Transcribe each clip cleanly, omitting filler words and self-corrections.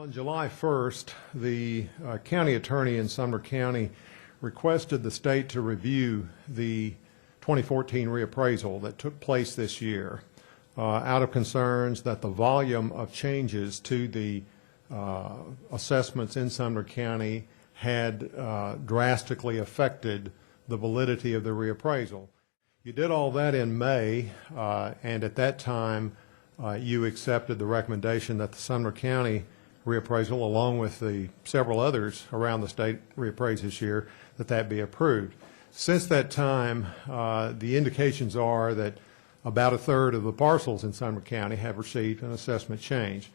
On July 1st, the county attorney in Sumner County requested the state to review the 2014 reappraisal that took place this year out of concerns that the volume of changes to the assessments in Sumner County had drastically affected the validity of the reappraisal. You did all that in May, and at that time you accepted the recommendation that the Sumner County reappraisal, along with the several others around the state reappraised this year, that be approved. Since that time, the indications are that about a third of the parcels in Sumner County have received an assessment change.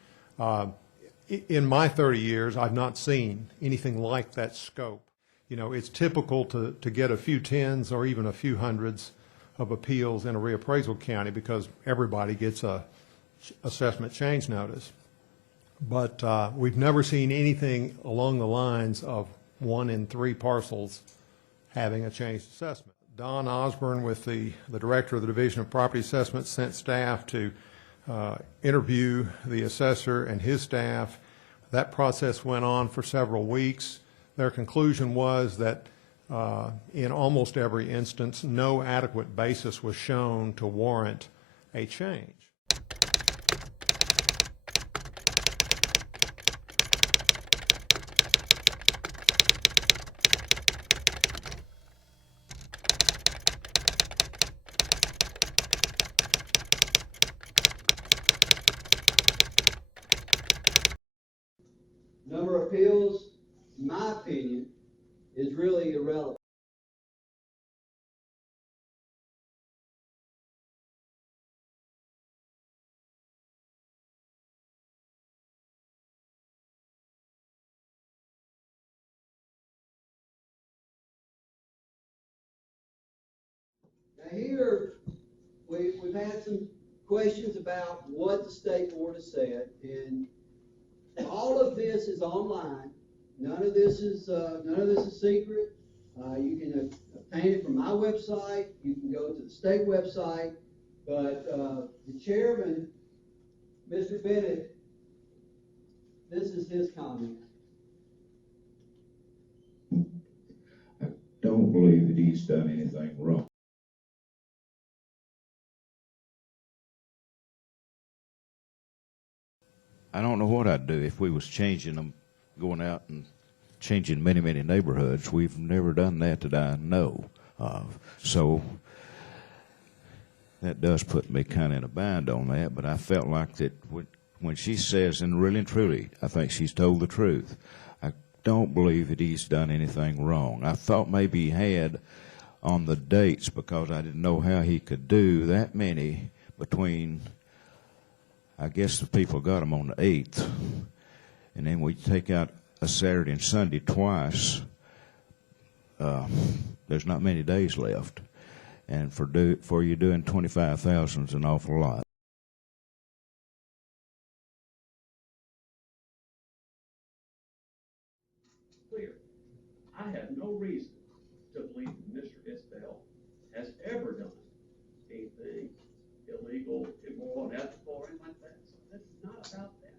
In my 30 years, I've not seen anything like that scope. You know, it's typical to get a few tens or even a few hundreds of appeals in a reappraisal county because everybody gets a assessment change notice. But we've never seen anything along the lines of 1 in 3 parcels having a changed assessment. Don Osborne, with the director of the Division of Property Assessment, sent staff to interview the assessor and his staff. That process went on for several weeks. Their conclusion was that in almost every instance, no adequate basis was shown to warrant a change. Number of appeals, in my opinion, is really irrelevant. Now here, we've had some questions about what the state board has said, and all of this is online. None of this is secret. You can obtain it from my website. You can go to the state website. But the chairman, Mr. Bennett, this is his comment. I don't believe that he's done anything wrong. I don't know what I'd do if we was changing them, going out and changing many, many neighborhoods. We've never done that that I know of. So that does put me kind of in a bind on that, but I felt like that when she says, and really and truly, I think she's told the truth. I don't believe that he's done anything wrong. I thought maybe he had on the dates because I didn't know how he could do that many between, I guess the people got them on the 8th, and then we take out a Saturday and Sunday twice. There's not many days left, and for you doing 25,000 is an awful lot. Clear. I have no reason to believe Mr. Isbell has ever done anything illegal, immoral, unethical, or anything like that. So that's not about that.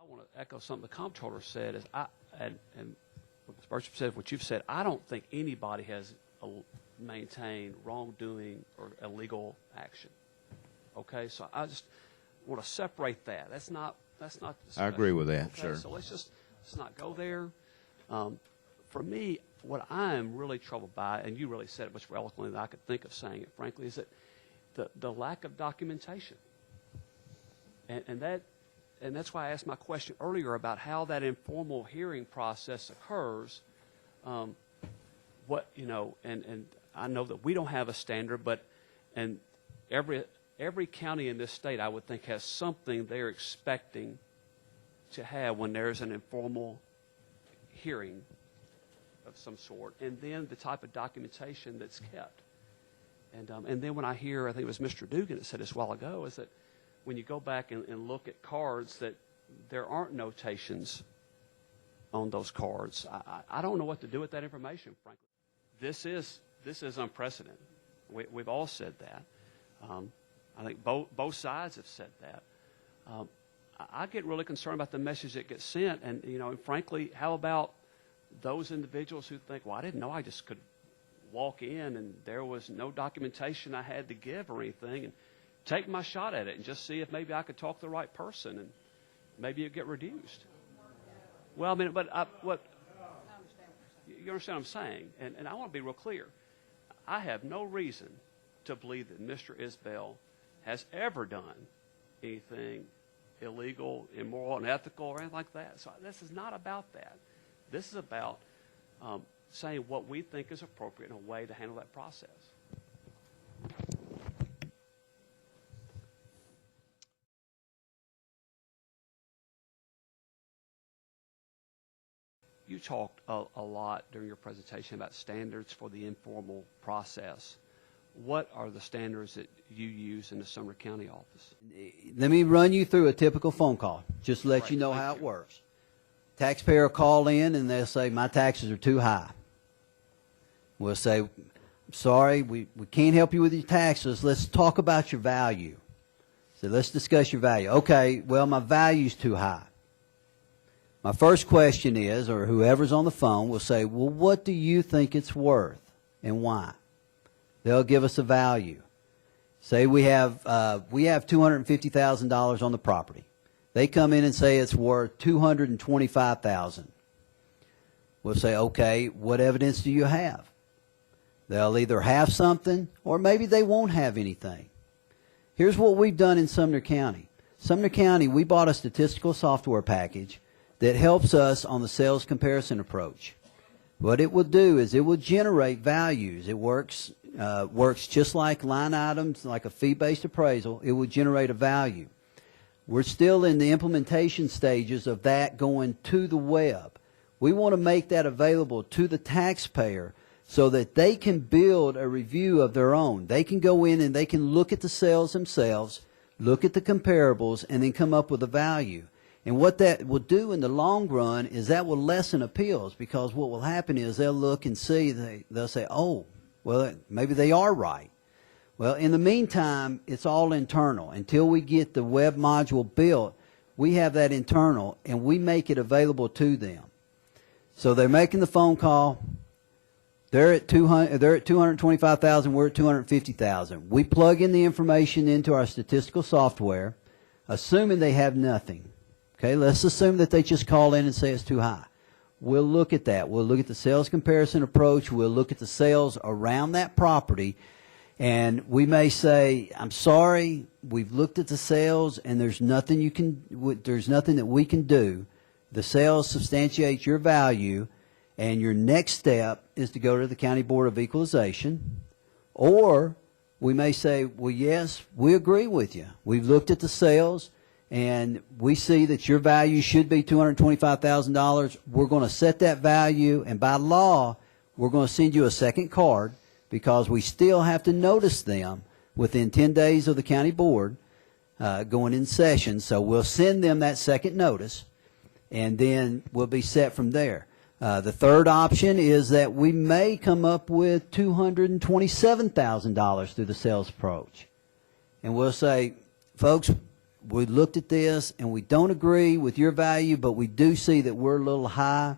I want to echo something the comptroller said. And Ms. Burcham said what you've said. I don't think anybody has maintained wrongdoing or illegal action. Okay, so I just want to separate that. That's not the discussion. I agree with that, okay? sir. So let's not go there. For me, what I am really troubled by, and you really said it much more eloquently than I could think of saying it, frankly, is that the lack of documentation. And that's why I asked my question earlier about how that informal hearing process occurs. And I know that we don't have a standard, and every county in this state, I would think, has something they're expecting to have when there's an informal hearing of some sort, and then the type of documentation that's kept. And then when I hear, I think it was Mr. Dugan that said this a while ago, is that when you go back and look at cards, that there aren't notations on those cards. I don't know what to do with that information, frankly. This is unprecedented. We've all said that. I think both sides have said that. I get really concerned about the message that gets sent, and and frankly, how about those individuals who think, well, I didn't know I just could walk in and there was no documentation I had to give or anything, and take my shot at it and just see if maybe I could talk to the right person and maybe it get reduced. Well, I mean, but you understand what I'm saying, and I want to be real clear. I have no reason to believe that Mr. Isbell has ever done anything illegal, immoral, unethical, or anything like that. So this is not about that. This is about saying what we think is appropriate in a way to handle that process. You talked a lot during your presentation about standards for the informal process. What are the standards that you use in the Sumner County office? Let me run you through a typical phone call, just to let you know how it works. Taxpayer will call in and they'll say, my taxes are too high. We'll say, sorry, we can't help you with your taxes. Let's talk about your value. So let's discuss your value. Okay, well, my value's too high. My first question is, or whoever's on the phone will say, well, what do you think it's worth and why? They'll give us a value. Say we have $250,000 on the property. They come in and say it's worth $225,000. We'll say, okay, what evidence do you have? They'll either have something or maybe they won't have anything. Here's what we've done in Sumner County. Sumner County, we bought a statistical software package that helps us on the sales comparison approach. What it will do is it will generate values. It works just like line items, like a fee-based appraisal. It will generate a value. We're still in the implementation stages of that going to the web. We want to make that available to the taxpayer so that they can build a review of their own. They can go in and they can look at the sales themselves, look at the comparables, and then come up with a value. And what that will do in the long run is that will lessen appeals, because what will happen is they'll look and see, they'll say, oh, well, maybe they are right. Well, in the meantime, it's all internal. Until we get the web module built, we have that internal, and we make it available to them. So they're making the phone call. They're at $225,000. We're at $250,000. We plug in the information into our statistical software, assuming they have nothing. Okay, let's assume that they just call in and say it's too high. We'll look at that. We'll look at the sales comparison approach. We'll look at the sales around that property. And we may say, I'm sorry, we've looked at the sales and there's nothing that we can do. The sales substantiate your value, and your next step is to go to the County Board of Equalization. Or we may say, well, yes, we agree with you. We've looked at the sales, and we see that your value should be $225,000. We're going to set that value, and by law, we're going to send you a second card, because we still have to notice them within 10 days of the county board going in session. So we'll send them that second notice, and then we'll be set from there. The third option is that we may come up with $227,000 through the sales approach. And we'll say, folks, we looked at this, and we don't agree with your value, but we do see that we're a little high.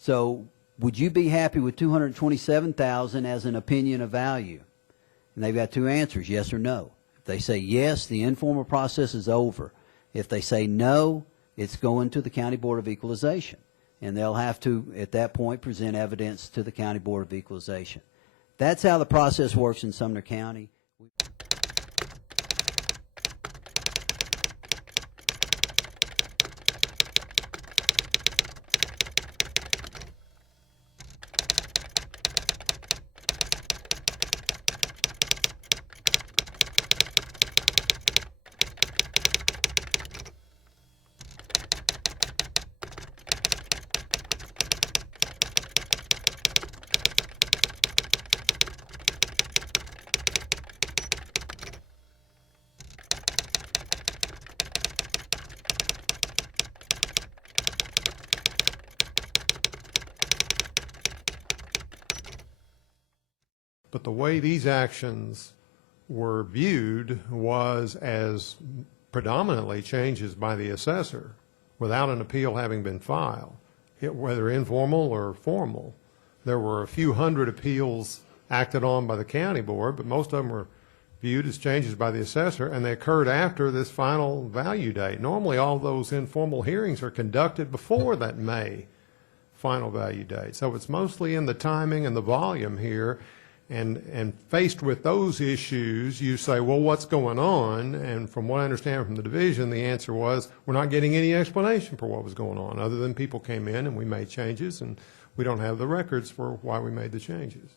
So would you be happy with $227,000 as an opinion of value? And they've got two answers, yes or no. If they say yes, the informal process is over. If they say no, it's going to the County Board of Equalization. And they'll have to, at that point, present evidence to the County Board of Equalization. That's how the process works in Sumner County. But the way these actions were viewed was as predominantly changes by the assessor without an appeal having been filed, whether informal or formal. There were a few hundred appeals acted on by the county board, but most of them were viewed as changes by the assessor, and they occurred after this final value date. Normally, all those informal hearings are conducted before that May final value date. So it's mostly in the timing and the volume here. And faced with those issues, you say, well, what's going on? And from what I understand from the division, the answer was, we're not getting any explanation for what was going on, other than people came in and we made changes, and we don't have the records for why we made the changes.